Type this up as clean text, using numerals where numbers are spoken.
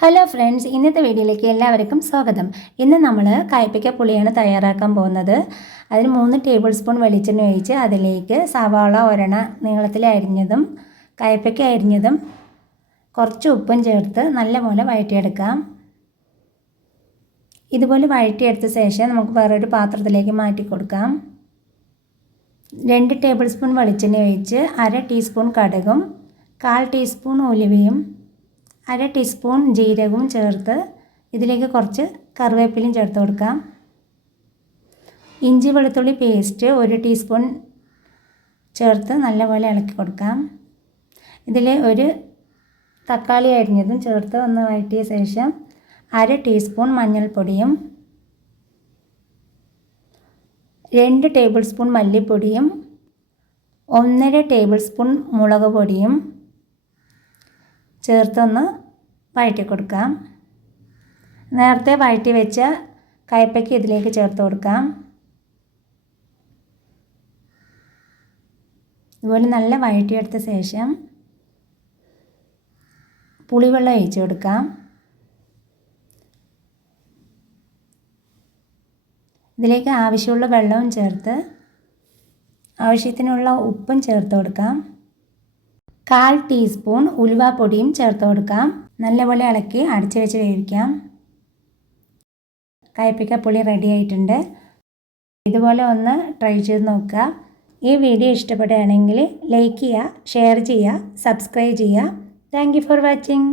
Hello friends, ഇന്നത്തെ വീഡിയോയിലേക്ക് എല്ലാവർക്കും സ്വാഗതം. ഇന്ന് നമ്മൾ കയ്പ്പയ്ക്ക പുളിയാണ് തയ്യാറാക്കാൻ പോകുന്നത്. അതിന് 3 ടേബിൾ സ്പൂൺ വെളിച്ചെണ്ണ ഒഴിച്ച് അതിലേക്ക് സവാള ഒരെണ്ണ നീളത്തിൽ അരിഞ്ഞതും കയ്പ്പയ്ക്ക അരിഞ്ഞതും കുറച്ച് ഉപ്പും ചേർത്ത് നല്ലപോലെ വഴറ്റിയെടുക്കാം. ഇതുപോലെ വഴറ്റിയെടുത്ത ശേഷം നമുക്ക് വേറൊരു പാത്രത്തിലേക്ക് മാറ്റി കൊടുക്കാം. 2 ടേബിൾ സ്പൂൺ വെളിച്ചെണ്ണ ഒഴിച്ച് 1/2 ടീസ്പൂൺ കടുകും 1/4 ടീസ്പൂൺ ഉലുവയും 1/2 ടീസ്പൂൺ ജീരകവും ചേർത്ത് ഇതിലേക്ക് കുറച്ച് കറിവേപ്പിലയും ചേർത്ത് കൊടുക്കാം. ഇഞ്ചി വെളുത്തുള്ളി പേസ്റ്റ് 1 ടീസ്പൂൺ ചേർത്ത് നല്ലപോലെ ഇളക്കി കൊടുക്കാം. ഇതിൽ ഒരു തക്കാളി അരിഞ്ഞതും ചേർത്ത് ഒന്ന് വഴറ്റിയ ശേഷം 1/2 ടീസ്പൂൺ മഞ്ഞൾപ്പൊടിയും 2 ടേബിൾ സ്പൂൺ മല്ലിപ്പൊടിയും 1/2 ടേബിൾ സ്പൂൺ മുളക് പൊടിയും ചേർത്തൊന്ന് വഴറ്റി കൊടുക്കാം. നേരത്തെ വഴറ്റി വെച്ച കയ്പ്പയ്ക്ക ഇതിലേക്ക് ചേർത്ത് കൊടുക്കാം. ഇതുപോലെ നല്ല വഴറ്റിയെടുത്ത ശേഷം പുളിവെള്ളം ഒഴിച്ച് കൊടുക്കാം. ഇതിലേക്ക് ആവശ്യമുള്ള വെള്ളവും ചേർത്ത് ആവശ്യത്തിനുള്ള ഉപ്പും ചേർത്ത് കൊടുക്കാം. 1/4 ടീസ്പൂൺ ഉലുവാപ്പൊടിയും ചേർത്ത് കൊടുക്കാം. നല്ലപോലെ ഇളക്കി അടച്ച് വെച്ച് വേവിക്കാം. കയ്പ്പയ്ക്ക പുളി റെഡി ആയിട്ടുണ്ട്. ഇതുപോലെ ഒന്ന് ട്രൈ ചെയ്ത് നോക്കുക. ഈ വീഡിയോ ഇഷ്ടപ്പെടുകയാണെങ്കിൽ ലൈക്ക് ചെയ്യുക, ഷെയർ ചെയ്യുക, സബ്സ്ക്രൈബ് ചെയ്യുക. Thank you for watching.